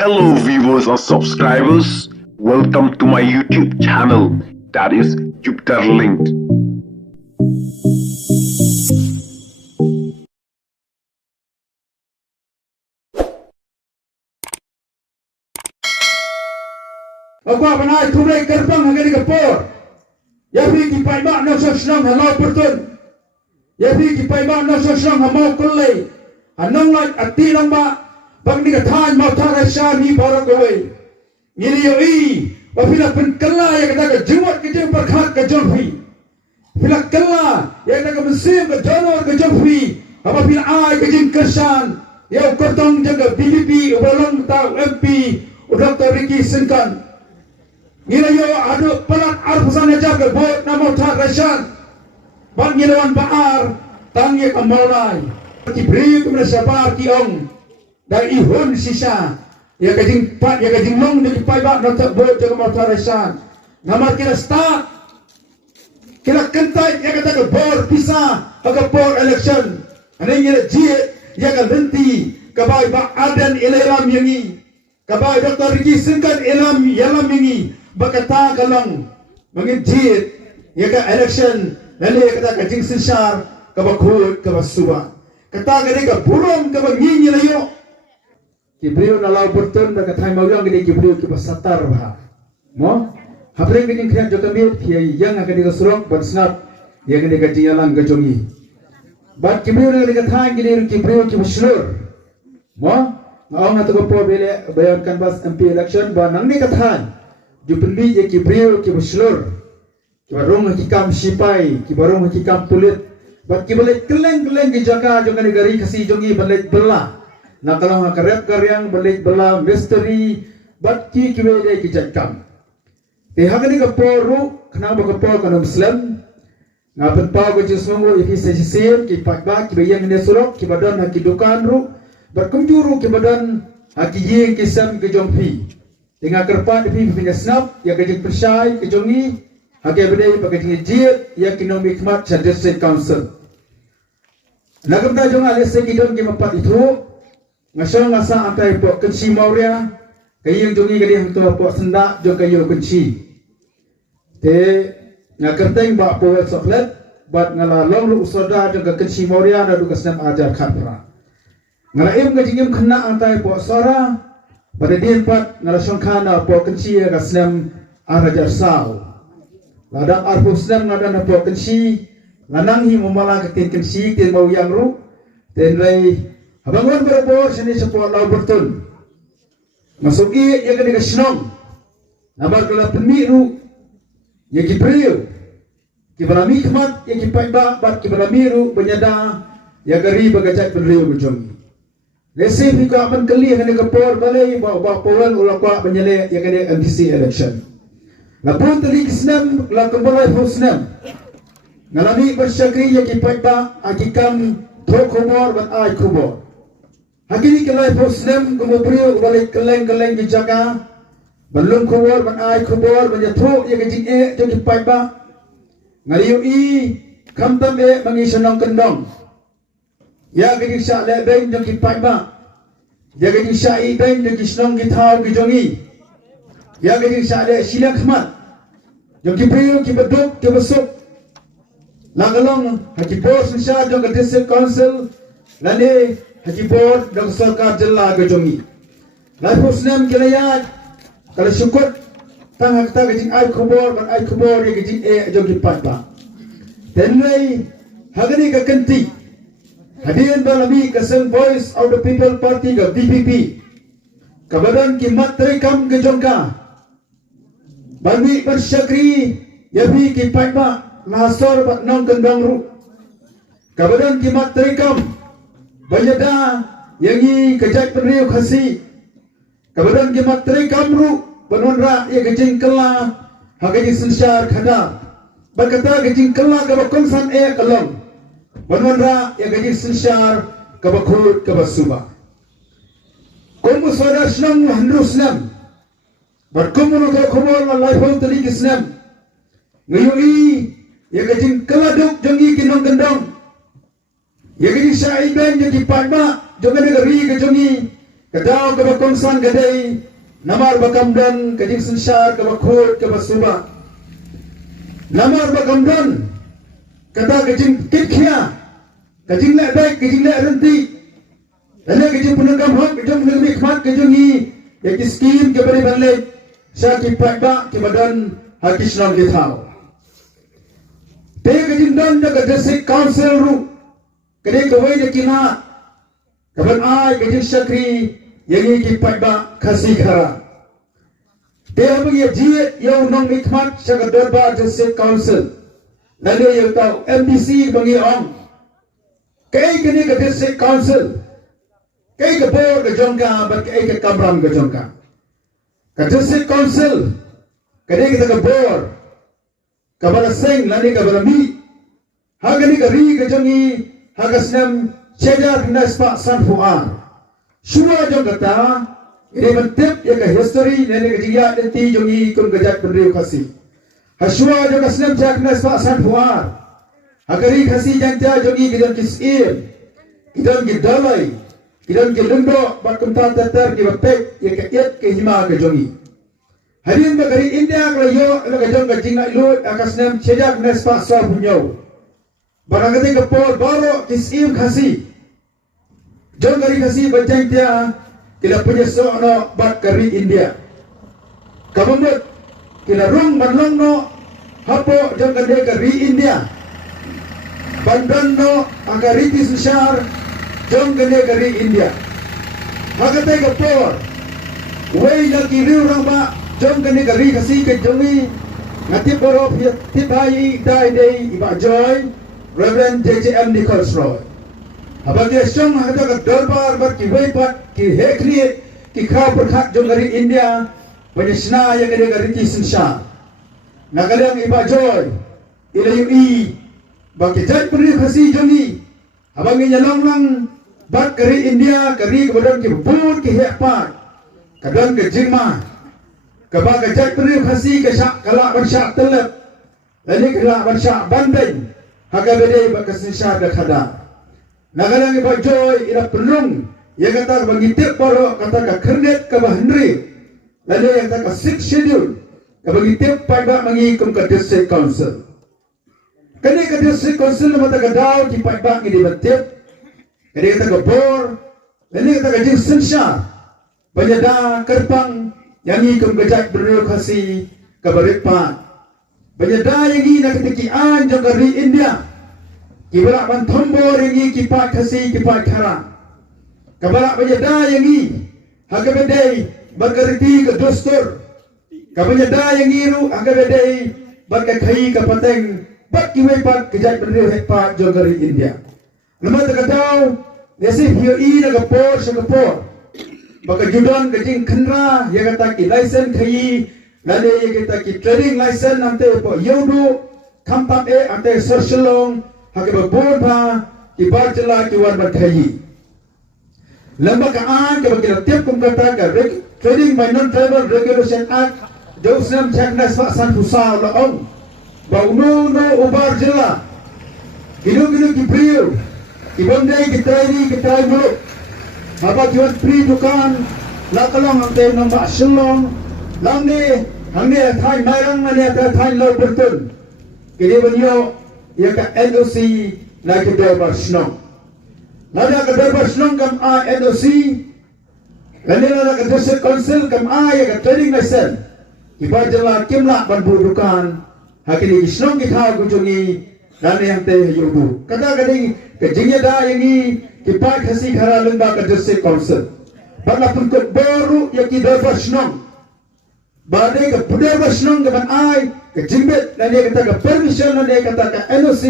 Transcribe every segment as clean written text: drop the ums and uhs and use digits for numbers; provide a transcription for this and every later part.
Hello viewers or subscribers, welcome to my YouTube channel, that is Jupiter Linked. Apa panai tunai gerbang hangga kapor. Ya fi ki pai ba na so snang halau pertun. Ya fi ki pai ba na so snang hamau kullai. Anong lai ati lang ba bang ni kathan mau thar sha ni barak away. Ngini yo I wa fila pen kala ya kata ka jumat ke jeng perkhat ka jolfi. Fila kala ya kata ka mesim ka jonor ka jolfi. Apa fila ai ka jeng kersan. Ya kortong jaga BBP ubalong ta MP Dr. Ricky Sengkan. Ngila yo adu pelat arpusan aja ke bot namo thar rashan. Bang ngilawan baar tangi kamalai. Ki bri kumna sabar ki ong. Dan ihun sisa. Ya kajing pat ya kajing long di pai ba no tak bot jaga mau thar rashan. Ngamar kira start. Kira kentai ya kata ke bor pisah ke bor election. Ane ngira jie ya ka lenti kabai ba adan ilam yangi. Kabai Dr. Ricky Sengkan ilam yalam yangi. Bakata kalong mengijit ya ka election lalu ya kata kajing sensar ka bakut ka basuba kata gani ka burom ka bangingi layo kibriyo na law burton da kathai mawang gani kibriyo ki basatar ba mo habre gani khian jokamir phi yang gani ka surok bansnap ya gani ka jingalang ka jongi bat kibriyo na gani kathai gani kibriyo ki baslur mo ngaw na to ko po bele bayan kan bas MP election ba nang ni kathai Jupendi ya kibriyo ki baslur ki barong ki kam sipai ki barong ki kam pulit bat ki balik keleng ki jaka jong negari kasi jongi balik bela na kalau ha karep karyang balik bela mystery bat ki bele ki jakam te hagani ka poru kana ba ka por kana muslim na pen pa ko jismongo ifi sesir ki pakba ki bayang ne surok ki badan ha ki dukan ru bat kumjuru ki badan ha ki yeng ki sam ki jongpi dengan kerpat di pinggir snap yang kejeng persai kejongi hakai bedai pakai tinggi jid yang ekonomi khmat District Council. Nagam ta jong ale se kidon ki mapat itu ngasong ngasa antai pok kenci Maurya kayeng jongi kadi hang to pok sendak jong kayo kenci. Te ngakerteng ba po soklet bat ngala long lu usoda jong ka kenci Maurya da du kasnam ajar khapra. Ngala im kajingim khna antai pok sora pada dia empat ngarasong kana po kenci ya kasnam arajar sao. Ladang arpo senam ngadan po kenci lanang hi memala ketin kenci tin mau yang ru ten rai abangon berabor sini sepo lau bertun. Masuk i ya kene kasnong. Nabar kala pemiru ya kipriu. Ki balami khmat ya kipai ba bat ki balamiru benyada ya gari bagajak penriu bujong. Lesi fika aman kali yang ada kapor balai bawa poran ulakwa menyele yang ada MDC election. Lapun tadi kisnam lakubalai husnam. Ngalami bersyakri yang kipai ba akikam thokobor bat ai kubor. Hakini kelai husnam kumubrio balik keleng bijaka. Balung kubor bat ai kubor menjatho yang kajing jo kipai ba. Ngaliu I kamtam mangisanong kendong. Ya gini sya le beng jong ki pai ba ya gini sya I beng jong ki snong ki thau ki jongi ya gini sya le silak khmat jong ki priyo ki beduk ki besuk lagalong haji bos sya jong ka District Council lane haji bos jong sarkar jilla ki jongi lai pusnam ki layat kala syukur tang hakta ki jing ai khobor ban ai khobor ya ki jing jong ki pai ba tenai hagani ka kenti hadirin balami kaseng Voice of the People Party ke DPP kabadan ki matri kam ke jongka bani bersyakri yabi ki paikba nasor bat nong kendang ru kabadan ki matri kam banyada yangi kejak penriu khasi kabadan ki matri kam ru penonra ya kejing kela hagaji sensar khada berkata kejing kela ke bakongsan kalong Banwanra yang gaji sensar kabakut kabasuba. Kumu sadar senam handru senam. Berkumu nak kumur malai pun tadi senam. Ngayui yang gaji keladuk jongi kinong kendong. Yang gaji syaiban yang kipat mak jongan negeri ke jongi Kadau ke bakongsan gadai namar bakamdan kajing sensar ke bakhut ke basuba. Namar bakamdan kata kajing kitkhia kajing lek baik kajing lek renti. Lele kajing penegam hak kajing negeri khmat kajing hi ya ki skim ke bari banle sya ki pakba ke badan hakisnam ke thau. Te kajing dan jaga district council ru kadai kawai de kina kaban ai kajing syakri yang ki pakba khasi khara. Te abang ya ji yo nong mikmat sya darbar district council. Lele yo tau MDC bangi ong. Kai kini ke district council. Kai ke board ke jongka bat kai ke kamram ke jongka. Ke district council kadai kita ke board kabara seng lani kabara mi hagani ka ri ka jangi hagasnam chejar naspa sanfuan shua jong kata ini mentip ya ka history nene ka jiya denti jongi kun gajat penriu khasi hasua jong kasnam jak naspa sanfuan hagari khasi jangta jongi gidan kisim gidan gidalai gidan gilundo bakum ta tatar ki bapek ya ka yet ke hima ka jongi Harin bagari India kelayo lagajong kajing ilut akasnam chejak nespa swa punyo. Barangkali kapor baro kisim khasi. Jong kari khasi bajang dia kila punya sono bat kari India. Kabumut kila rung banlong no hapo jong kari India. Bandan no agari tisar jong kari India. Hagatai kapor. Wei lagi riu ramba jom kani kari kasi ke jongi ngati boro tipai dai dei iba joy Reverend JJM Nichols Roy abagi song hada ka darbar bar ki weipat ki hekri ki kha perkhat jom kari India penyesna yang ada kari kisensha nagalang iba joy ilayui bagi jai peri kasi jongi abagi nyalong lang bar kari India kari kebadan ki bur ki hepat kadang ke jingma Kabag kajat periu khasi kasyak kalak bersyak telep. Lani kalak bersyak banding. Haga bedai bakasensya dah khada. Nagalang iba joy ina penung. Yang kata bagi tip baro kata ka kernet ka bahendri. Lani yang kata ka 6 schedule. Kabagi tip paiba mangikum ka district council. Kani ka district council nama ka daw di paiba ngi di batip. Kani kata ka bor. Lani kata ka jing sensya. Banyada kerpang yang ini kemgajak berlokasi keberipan. Banyada yang ini nak ketikian jangka di India. Kibalak bantombor yang ini kipat kasi kipat kara. Kabalak banyada yang ini hagabedai berkerti ke dostur. Kabanyada yang ini ru hagabedai berkekai ke pateng. Bak kiwepat kejak berlokasi jangka di India. Lama terkatau nesif hioi nak kapor sekapor. Baka judan kajing khandra ya kata ki license khai lale ya kata ki trading license ante po yodu khampam e ante sorselong hake ba bodha ki barjala ki wan ba khai lamba ka an ke ba tip kum kata ka trading by non tribal regulation act josnam chakna san pusa la on ba uno no ubar jila gilu ki priu ki bondai ki trai mulu apa jual free dukan, lakalong ang tayo ng maasulong, lang ni, ang ni atay mayroong na niya atay law bertun. Kini banyo, iya ka NOC na kidarbar snong. Lada kidarbar snong kam a NOC, kanila na ka-district council kam a iya ka trading license. Iba jala kimla banbudukan, hakini snong kithaw kujungi, lani ang tayo yudu. Kata kading, kajingya da yangi, kipat khasi khara lengba ka district council bala pun baru yaki darbar snong badai ka darbar snong ka ban ai ka jimbet lani kata ka permission lani kata ka NOC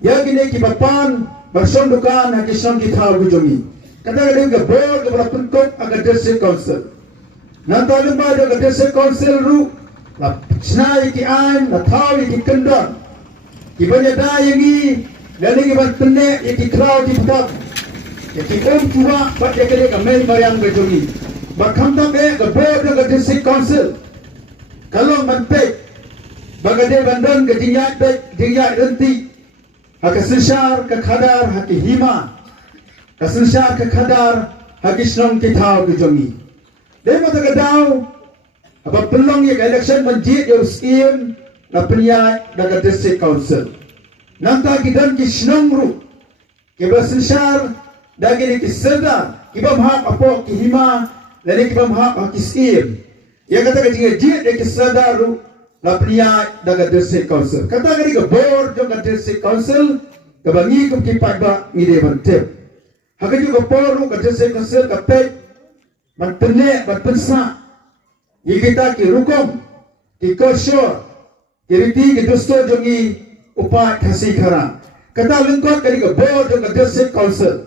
yaki ne ki papan bersong dukan haki snong ki thau gujomi kata ka board ka bala pun aga district council nanta lengba ka district council ru la snai ki an la thau ki kendon ki banya da yangi Lali ki bat penne iki crowd di putak. Iki tua bat ya kele kamel mariang bejogi. Bakham be the board of the district council. Kalong manpe bagade bandan ke dinyak be dinyak renti. Hak sensar ke khadar hak hima. Ka sensar ke khadar Hakisnong kitao kijongi. Demo tagadao. Apa pelong yang election menjid yang skim na penyai daga district council. Nanta kidan kisnong ru. Kiba sensar dagi ni kisada. Kiba mahak apa kihima. Lani kiba mahak kiskim. Yang kata kajinga jid yang kisada ru. Na penyai daga district council. Kata kani ke board jong district council. Kabangi kipai ba ngide bantep. Haka juga poru ka district council kapet. Man pene man pensa. Ye kita ki rukom ki kosho ki riti ki dusto jongi upai khasi khara kata lingkot kali ka board jong ka district council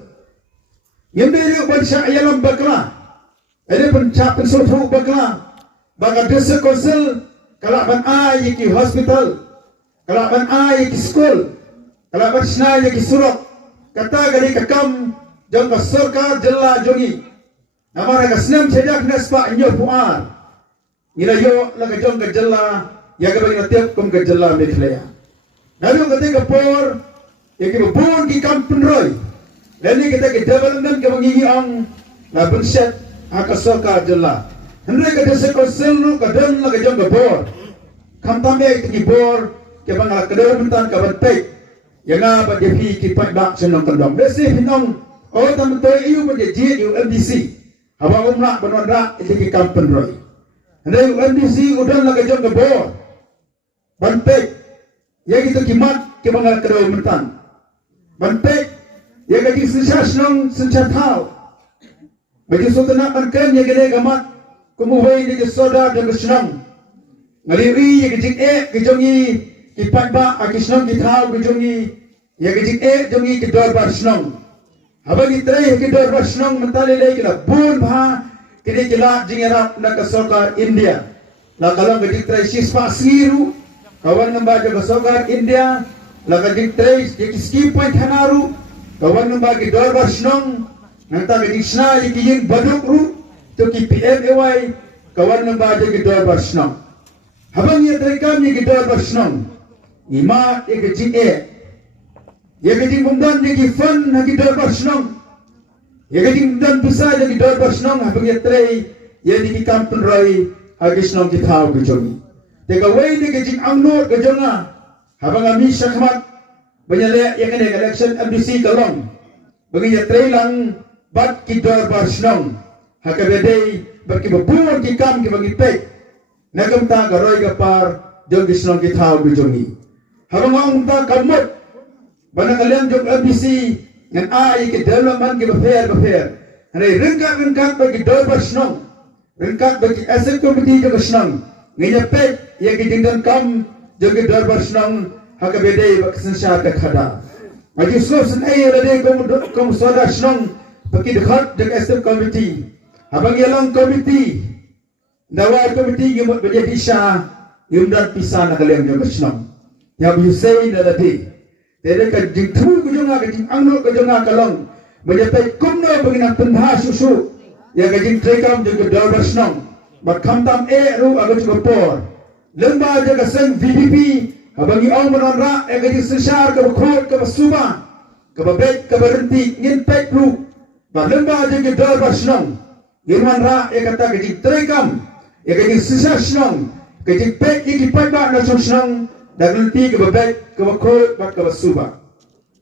yembe ri bansha ayalam bakla ere pancha penso thu bakla baga district council kala ban ai ki hospital kala ban ai ki school kala ban sna ki surat kata kali ka kam jong ka sarkar jilla jongi namara ka snam chejak naspa nyo puar Ina yo laga jong ka jalla ya ka bagi natiap kum ka jalla meklaya. Nabi kata ka por ya ki bon ki kampun roy. Lani kita ki development ka bangi ang na bunset aka soka jalla. Hendra ka desa ko selu ka dan laga jong ka por. Kam tambe ki por ke bangala ka development ka bantai. Ya nga ba de fi ki pa ba senong kandong. Desi hinong o tam to iu ba de ji MDC. Haba umra banondra ki kampun roy. Hendai MDC udah laga jong ke bawah, bantai, ya kita kimat ke bangal kedua mentan, bantai, ya kita sensas nong sensat hal, bagi sultan akan kan ya kita gamat, kumuhai ni kesoda dan kesenang, ngaliri ya kita kejongi kipat ba akisenang kita kejongi, ya kita jongi kedua bersenang, abang kita kedua bersenang mentali lagi kita bun bah. Kini jelas jingerap nak kesokar India. Lah kalau kedikterai siswa siru, kawan membaca kesokar India. Lah kedikterai ski point hanaru, kawan membaca dorbar senong. Nanti kedikna dikiyin baduk ru, tu KPM away, kawan membaca dorbar senong. Habang ia terekam ni dorbar senong. Ima ia kejing ia kejing bundan dia fun nak dorbar senong. Ya kadang dan besar jadi dua bersnong habang ya tray ya di kampung roy agis nong kita kejongi. Teka way ni kajing angnor kejonga habang ami syakmat banyale ya kene election MDC kalong bagi ya tray lang bat ki dua bersnong hakabedei bagi babur ki kam ki bagi pek nagam ta garoy gapar jong gisnong kita kejongi. Habang ang ta kamot banang jong MDC yang ai ke development ke befair hari rengkat bagi dorbar senang rengkat bagi asset committee ke senang nginya pek ya ke jingdan kam joge dorbar senang hak bedai bak sensar ke khada maju slosan ai rade kom soda senang bagi dekat dengan asset committee abang yalang committee dawa committee yumut menjadi sah yumdan pisah nak lem joge senang ya bu say dalade Tede ka jingtu kujonga ka jing angno kujonga kalong menyapai kumno bagi pendha susu ya ka jing trekam juga dorbar senong mat khamtam ru aga juga por lemba jaga sen VDP abangi ong menonra ka jing sesar ka khot ka suba ka babek ka berhenti ngin pek ru ba lemba jaga dorbar senong girman ra ya kata ka jing trekam ya ka jing sesar senong ka jing pek iki pada na senong dan nanti ke babek ke bakol bak ke basuba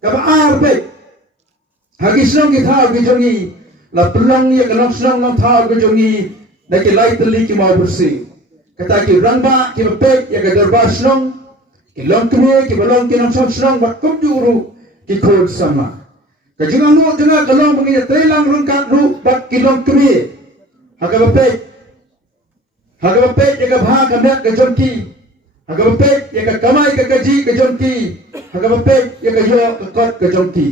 ke baarbek hagi senong kita kejongi la pelang ya ke senong lang thau kejongi na ke lai teli ki mau bersih kata ki rangba ki babek ya ke darbar senong ki long keme ki balong ki nong senong bak kum juru ki khod sama ke jingang no janga galong bagi telang rangkat ru bak ki long keme haga babek ya ke bha kamet ke jonki Agak bapek ya ke kamai ke gaji ke jongki, agak bapek ya ke yo ke kot ke jongki.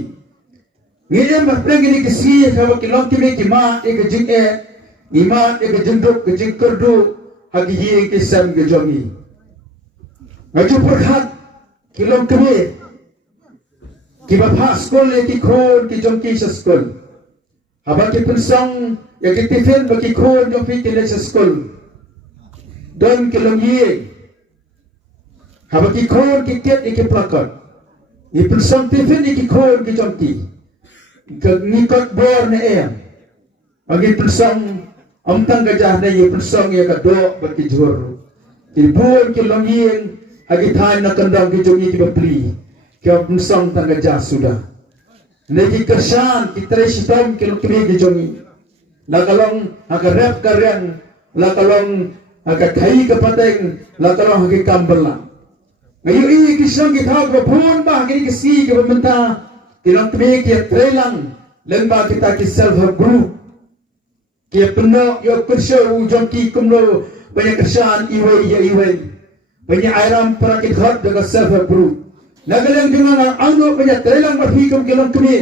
Ngiye mapreng ini kesi kawa kilong kini kima ya ke jing ima ya ke jenduk ke jing kerdu hagi hieng ke sam ke jongi. Ngaju perhat kilong kini kiba pa skol ya ki khon ki jongki sa skol. Haba ki pensong ya ki tifin ba ki khon jongki ki le sa skol. Don kilong hieng haba ki khon ki ket ki plakot ni persam tifin ki khon ki jonki ke nikot bor ne Bagi pensong tang gajah na yung pensong yung kadok bagi jor. Ibuan ki langien agi thain na kandang ki jongi ki bapli. Kaya pensong tang gajah sudah. Negi kersan ki treshitam ki lukri ki jongi. Lakalong agarep karyan, lakalong agakai kapateng, lakalong agi kambelang. Ngayon ini kisang kita berpun bah kini kisi ke pemerintah kita temi kita trelang lemba kita ki self help group kita penuh yo kerja ujung ki kumlo banyak kerjaan iway banyak airam para kita hot dengan self help group nagalang dengan anu banyak trelang berfikir kita temi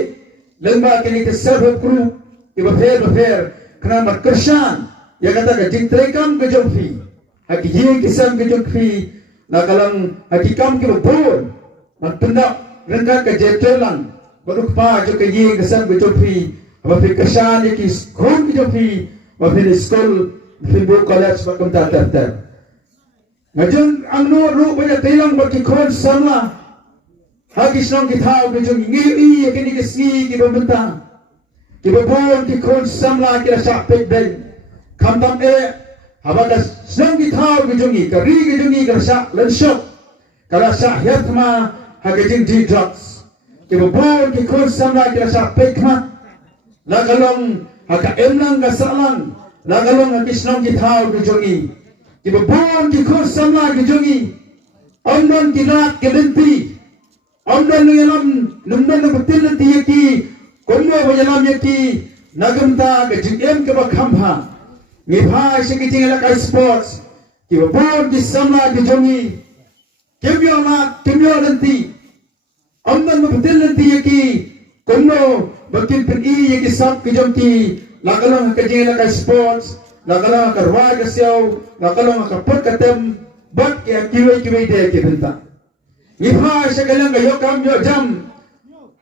lemba kini ki self help group kita berfair kerana kerjaan ya kata ke jing trekam ke jomfi haki jing kisam ke jomfi nakalang hakikam ke bapun pendak rengkat ke jetrelang baru pa jo ke ying kesan ke jopi apa fi kesan ki skol ke jopi apa fi skol fi bo college bakam ta ngajun angno ru banyak telang bagi kon sama hagi snong ki thau ke jong ngi ke ni ke si ki bambenta ki bapun ki kon sama ki rasa pek dai khamtam Habada senang kita berjungi, kari berjungi kerasa lenshok, kerasa hiatma hagajing di drugs. Kibubun kikun samla kerasa pekmat, lagalong haga emlang kasalang, lagalong hagisnong kita berjungi. Kibubun kikun samla berjungi, omdan kilat kelenti, omdan nengalam numdan betul nanti yaki, kumwa banyalam yaki, nagamta kajing em kebakamha. Ngipay sa kiting elakay sports, kibabon kisamla kijongi, kimyo nanti, amdan mapatil nanti yaki, kuno bakin peni yaki sab kijongi, lakalong kajing elakay sports, lakalong karwa kasyaw, lakalong kapot katem, bak kaya kiway de kibenta. Ngipay sa kalang kayokam yo jam,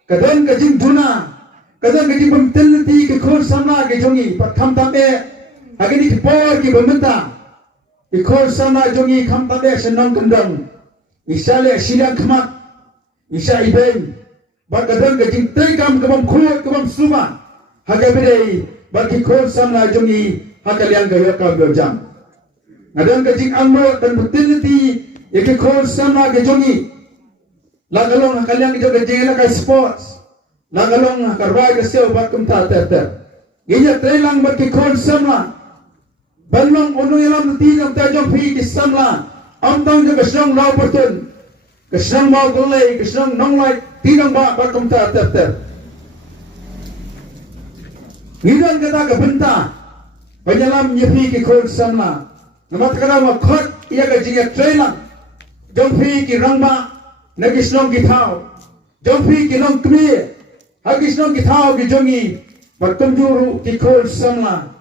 kadang kajing duna, kadang kajing pamatil nanti kikon samla kijongi, patkam tame, Agini kipor ki bementa, ikor sana jongi kampade senang kendang, isale silang kemat, isa iben, bagadan kajing tegam kebam kuat kebam suma, hagabidei bagi kor sana jongi hagaliang gaya kabel Ngadang kajing amro dan fertility, yaki kor sana kejongi, lagalong hagaliang kejongi jela kai sports, lagalong hakarwai kesel bakum ter. Ginya telang bagi kor sana. Balong ono yalam nanti ng tajong pi kisamla amtang jo kesang lau pertun kesang mau gulai kesang nonglai tinang ba bakum ta ter ngidan kata ke benta banyalam yepi ki kon samla namat kada ma khot iya ka jinga trailang jong pi ki rangba nagisnong ki thau jong pi ki nong kmi hagisnong ki thau ki jongi bakum juru ki kon samla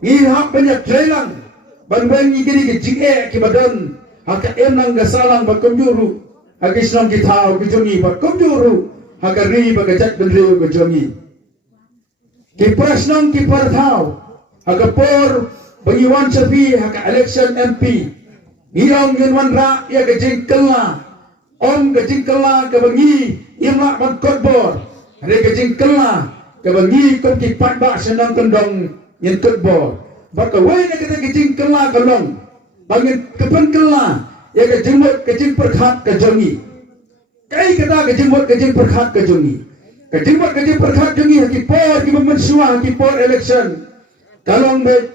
Ngihap banyak trailang, banban ngigiri ke jige ke badan, haka emang gasalang bakumjuru, haka islam kitau kejongi bakumjuru, haka ri bagajak benriu kejongi. Ki prasnong ki partau, haka por bangiwan sapi haka election MP, ngirong nginwan ra ya kejing kela, om kejing kela ke bangi imlak ban kotbor, hari kejing kela ke bangi kom ki patba senang kendong yang kebor, baka wai na kita kecing kela kalong, bangin kepen kela, ya kejimut kecing perkat kejongi, kai kita kecing perkat kejongi, kecing perkat jongi haki por ki memensua haki por election, kalong be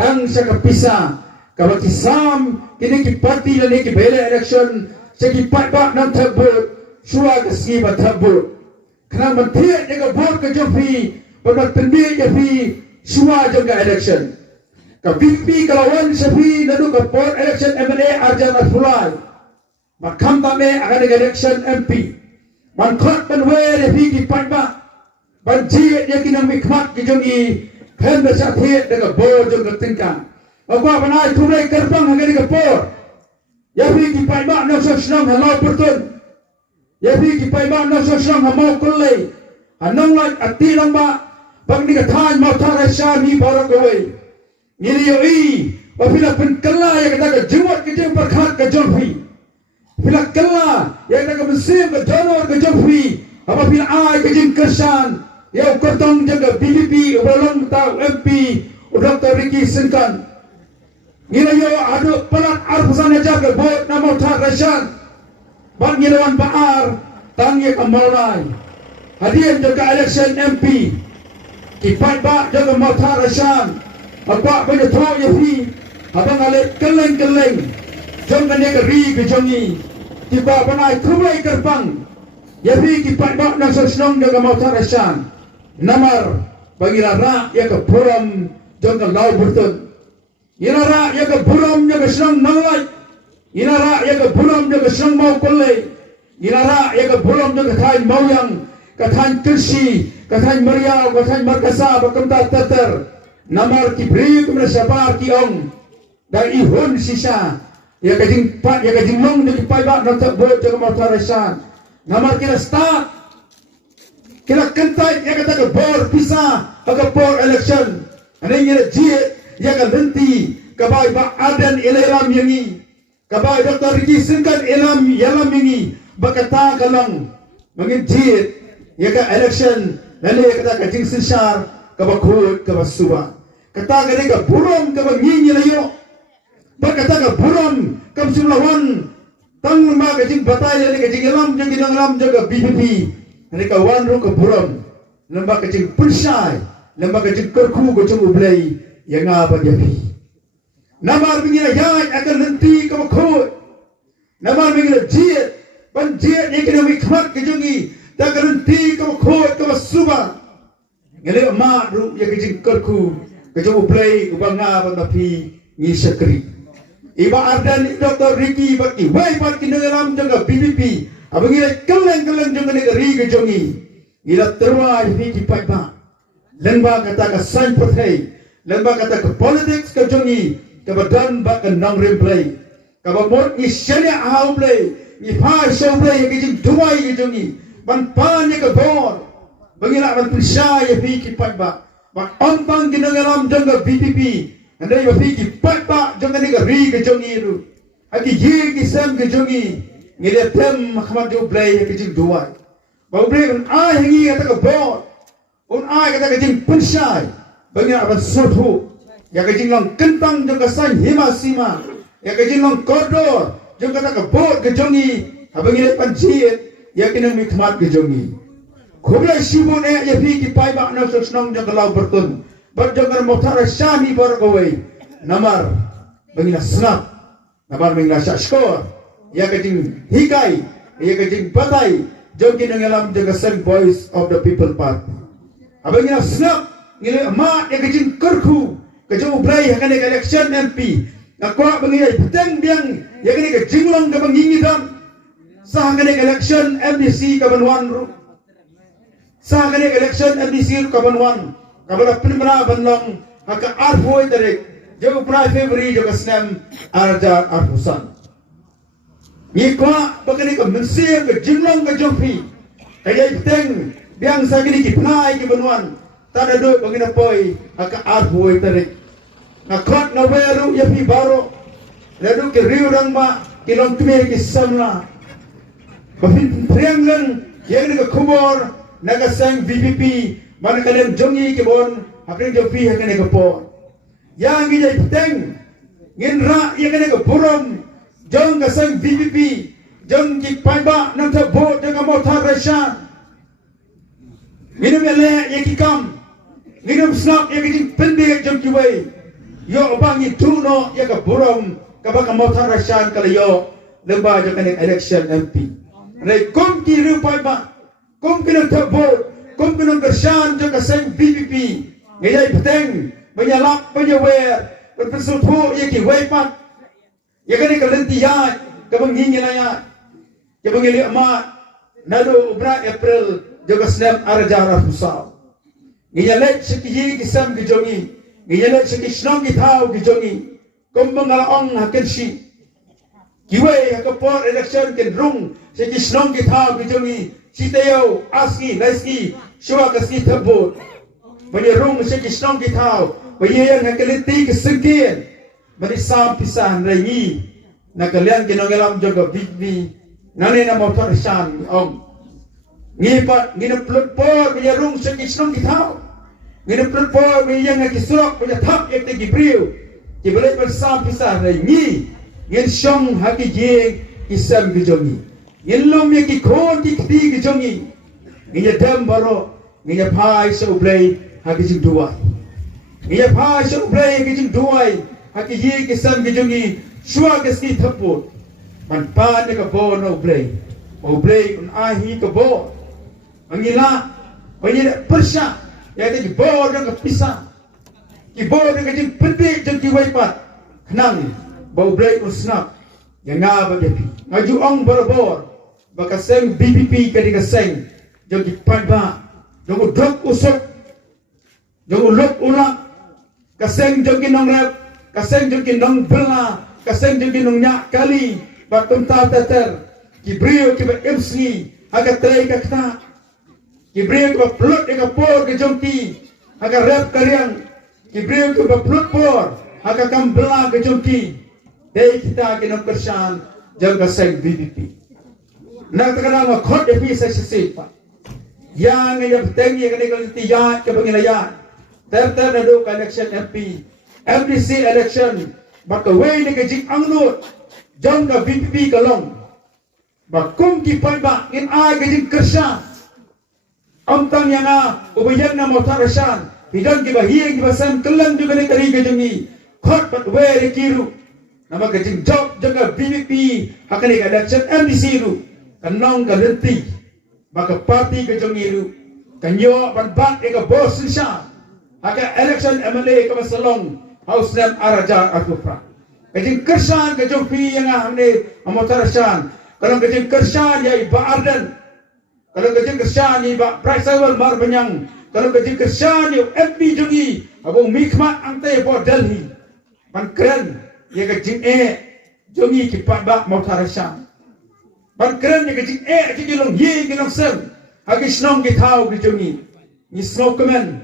tang sa kapisa, kabati sam kini ki parti lani ki bela election, sa ki patba nang tabut, sua kasi ba tabut, kana mantiya ya ka bor kejofi, babat pendi ya fi Sua juga election. Kapipi kalawan sapi nadu ke port election MLA Arjan Arfulai. Makam tame akan election MP. Mankot penwe lepi di patba. Banji dia kena mikmat kijongi. Pen bersathiet dengan bor juga tingkang. Apa panai tunai gerbang akan ke port. Yapi di patba nasa senang halau pertun. Yapi di patba nasa senang hamau kulai. Anong lagi ati lamba. Bang ni katahan mau tarai syami barak away. Ngiri yoi, wapila penkala yang kata jemut kejeng perkat ke jompi. Bila kala yang kata mesim ke donor ke jompi. Apabila ai kejeng kesan, Yang kotong jaga BBP ubalong tau MP Dr. Ricky Sinkan. Ngila yo adu pelat arpusan jaga bot nama Utar Rashan. Ban ngilawan baar tangi kamalai. Hadiah jaga election MP. Kipat ba jaga Utar Rashan. Apa banyak thok ya fi. Abang alik keleng-keleng. Jom kan dia keri ke jongi. Tiba panai kumai gerbang. Ya fi kipat ba nang sosnong jaga Utar Rashan. Namar pangira ra ya ke puram jaga lau bertun. Ina ra ya ke puram jaga senang nanglai. Ina ra ya ke puram jaga senang mau kolai. Ina ra ya ke puram jaga thain mau yang kathain kursi, kathain meriau, kathain markasa bakamta tatar. Namar ki bri kumna sabar ki ong. Dan ihun sisa ya kajing pat ya kajing long ni pai ba nak tak bot jaga Utar Rashan. Namar kira start kila kentai ya kata ke bor pisah ke bor election ane ngira jie ya ka lenti kabai ba adan ilam yangi kabai Dr. Ricky Sinkan ilam yalam yangi bakata kalang mangin jie ya ka election nale ya kata ka jing sisar ka ba khut ka ba suba kata ka ka burom ka ba ngingi layo bakata ka burom ka sulawan tang ma ka jing batay ya ka jing ilam jing ilam jaga BBP Mereka wanru ke buram, lembak kecil pensai, lembak kecil kerku kecil ublay, yang apa dia pi. Namar mengira jai akan nanti ke makut. Namar mengira jiat, ban jiat ni kena mikmat kejongi, tak akan nanti ke makut ke masuba. Ngelak mak ru yang kecil kerku kecil ublay, ubang apa tapi ni sekri. Iba ardan Dr. Ricky bagi, wai bat kena dalam jaga BBP. Abang ila keleng-keleng jangan negeri ke jongi. Ila terwai fi kipai ba. Lengba kata ke sain pertai. Lengba kata ke politics ke jongi. Ke badan ba ke nang replay. Ke bamot ni syariah ahau play. Ni pa show play ke jing duai ke jongi. Ban pan ke bor. Bangila ban persaya fi kipai ba. Ba ontang ginangalam jangga BBP. Andai ba fi kipai ba jangan negeri ke jongi tu. Aki ye kisam ke jongi. Ngile tem Muhammad Ublay kecil dua. Bau Ublay un ai hangi kata ke bot. Un ai kata ke jing pensai. Bagi apa suatu. Ya ke jing long kentang jong kesan hima sima. Ya ke jing long kodor jong kata ke bot ke jongi. Abang ngile panciet ya kena mikmat ke jongi. Kublai sibun ya fi ki pai ba na sosnong jong lau bertun. Bat jong kan Utar Rashan ni bar gawai. Namar bangina snap. Namar bangina syakor. Ya kajing hikai, ya kajing batai, jogi nengalam jaga sen voice of the people party. Abang ina snap, ngile mak ya kajing kerku, kajing ubray hakan ya election MP. Nakwa bangina peteng biang, ya kani kajing long kabang ngingidan. Sah hakan ya election MDC kabanwan ru. Sah hakan ya election MDC kabanwan. Kabala primera banlong haka arfoy tarik. Jaga prai Februari jaga senam arja arfusan. Ikwa bakani ke mensir ke jinglong ke jofi. Kaya peteng biang sakini ki penai ki benuan. Tak ada duit bagi napoi aka arfoi tarik. Nakot na weru ya pi baro. Lalu ke riurang ma kilong kemir ki samla. Bafin priang lang yang ke kubor nagasang VPP mana kalian jongi ke bon apring jofi hakan ke por. Yang gijai peteng nginra yang ke burom. Jom kasang BBP, jom ki paiba nang terbot dengan Utar Rashan. Minum ele yang ki kam, minum snap yang ki pendek jom ki wei. Yo bang itu no yang ke buram kabak Utar Rashan kalau yo lembah jangan election MP. Rai kom ki ru paiba, kom ki nang terbot, kom ki nang Rashan jom kasang BBP. Ngayai peteng, menyalak penyewer, berpesutu yang ki wei pat. Ya kan ke lentiya ke bengingi laya ke bengili amat nado ubra April juga senam arja rafusal ngiya lek sekiyi kisam ki jongi ngiya lek sekisnong ki thau ki jongi kumbangala ong haken si kiwe ke por election ke rung sekisnong ki thau ki jongi siteo aski laiski shwa kasi thabot bani rung sekisnong ki thau bayan hakeliti ke sengkien Mari sam pisan rengi nak kalian kinongelam jaga bigni nani na Utar Rashan om ngipat ngina plut por punya rung segi senong kitau ngina plut por punya yang kisurok punya thap yang te gibriu kibalai bersam pisah rai ngin syong haki jeng kisam gijongi ngin lom yang kikon kikti gijongi nginya dam baro nginya pai sa ublay haki jing duwai nginya pai sa ublay haki jing duwai haki jeng kisam gijongi shua keski thaput man pa ne ka bo no ublay un ahi ka bo Mangila, banyak persya, yang ada di bawah dan kepisah, di bawah dan kecil penting jadi waipat, kenang, bau belai usnap, yang ngapa depi, ngaju ong berbor, bakaseng BPP ketika seng, jadi padba, jangan drop usuk, jangan lop ulang, kaseng jadi nong rap, kaseng jadi nong bela, kaseng jadi nong nyak kali, batum tater, kibrio kibat emsi, agak terai kakta. Kibriu ke pelut ke por ke jompi agak rap kariang kibriu ke pelut por agak kambela ke jompi dei kita ke nak kersan jaga seng BPP nak terkenal ngakot depi saya sesipa yang yang penting yang kalau tiada ke pengilayan ter ada election MP MDC election bakawai ni ke jing angnut jaga BPP kalong bakum ki palba in ai ke jing kersan Amtang yang ubayan na motarasan bidang ki bahiyang ki basan kelang juga ni kari gajungi khot pat we kiru nama gajing job jaga BPP hakani ka election MDC ru kanong ka lenti maka parti gajungi ru kanyo ban ban eka bos sha haka election MLA ka masalong house name araja artufra gajing kersan gajung pi yang hamne motarasan kalau gajing kersan ya iba ardan kalau kerja kerja ni bak Praisawal mar benyang. Kalau kerja kerja ni MP jungi abang mikmat angte bo Delhi. Ban keren ya kerja jungi kipat bak mau tarasang. Ban keren ya kerja jadi long ye kinong sem. Hagi snong kitau di jungi. Ni snong kemen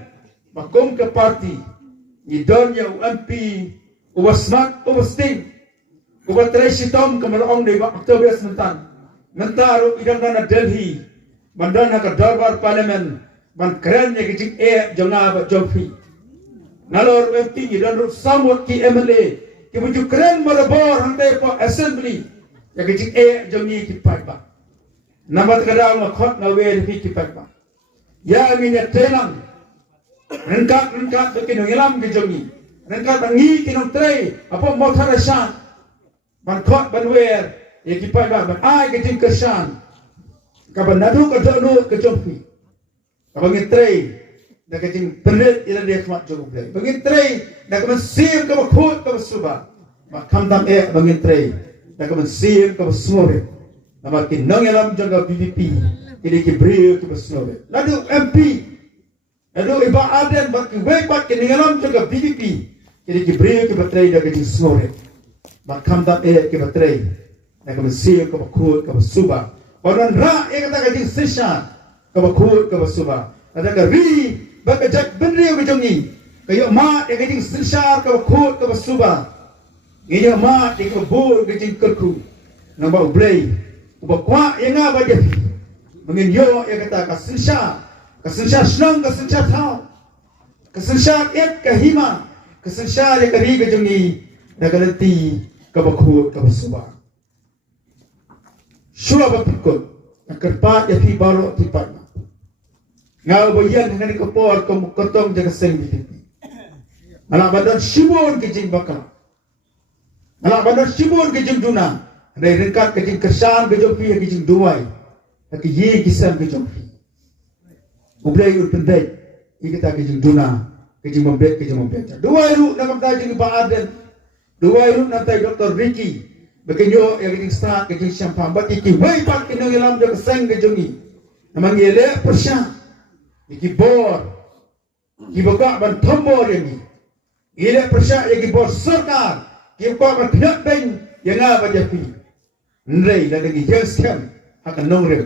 bakom ke parti. Ni don ya MP ubasmat ubasting. Ubat terisi tom kemalong di bak Oktober sementan. Mentaru idang dana Delhi. Bandana ke darbar parlimen ban keren ya kecik jonga ba jofi nalor MP ni dan samut ki MLA ki buju keren malabor hande ko assembly ya kecik jongi ki patba namat kada ma khot na we fi ki patba ya minya telang rengkat bekin ngilam ki jongi rengkat bangi ki nong trei apa motharasan ban khot ban wer ya ki patba ban ai kecik kersan kapan nadu kerjaan kejompi, kapan ngetray, dah kecing perit ila dia kemat jomp lagi. Ngetray, dah kapan sim kapan khut kapan subah, makam tam ngetray, dah kapan sim kapan sore, nama kinong alam jaga BPP, ini kibriu kapan sore. Nadu MP, nadu iba aden baki webat kiningalam jaga BPP, ini kibriu kapan tray dah kecing sore, makam tam kapan tray, dah kapan sim kapan khut kapan subah. Orang rak yang kata kajing sesat kabakut kabasuba ada kari bakajak benriu kejongi kayo mat yang kajing sesat kabakut kabasuba iya mat yang kabur kajing kerku nambah ublay ubakwa yang apa dia mungkin yo yang kata kasesat senang kasesat tau kasesat et kahima kasesat yang kari kejongi dah kalenti kabakut kabasuba Shua berikut kerpat ya fi balo tipat ngau bayan dengan kepor kotong jaga seng BPP malak badan shibun kejing bakal malak badan shibun kejing duna dari rengkat kejing kersan kejing fi kejing duai lagi ye kisam kejing fi ublay ul pendai ikita kejing duna kejing membet duai ru nak kejing Pak Aden duai ru nanti Dr. Ricky Bekenyo yang kecing start kecing syampam bat iki wei pak kena ilam jo keseng kejongi namang ele persya iki bor ki boga ban tombor ini ele persya iki bor sarkar ki ko ban thiak ben yang apa jafi nrei la ngi jeskem akan nongre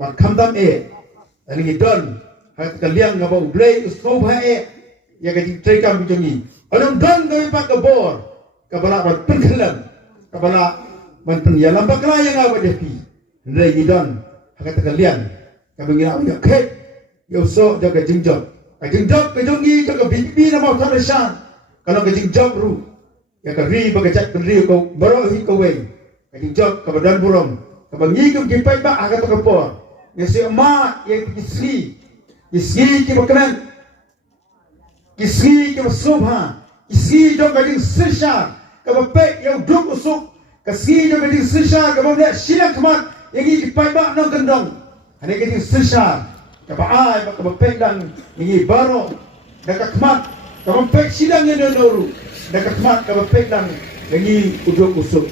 ban khamdam ngi don hak kaliang ngaba ublei usko ba yang kecing trekam kejongi adam don ga pak ke bor kabala ban penkelam kabala banten ya lampak lah yang apa dia pi ndai idon hak kalian mengira ya kek yo so jaga jingjok ke jongi jaga bibi nama thalesan kalau ke jingjok ru ya ka ri bagajat ri ko baro hi ko we ke jingjok ka badan burom ka bangi kum ki pai ba aga to ko ya si ma ya kisli ki bakanan kisli ki subha kisli dong ka jing sisha ka ba pe yo duk usuk kasih dong ka jing sisha ka ba le silang khamat yang ki pai ba nang kendong ane ka jing sisha ka ba ai ba ka ba pe dan ni baro da ka khamat ka ba pe silang ni noru da ka khamat ka ba pe dan ni uduk usuk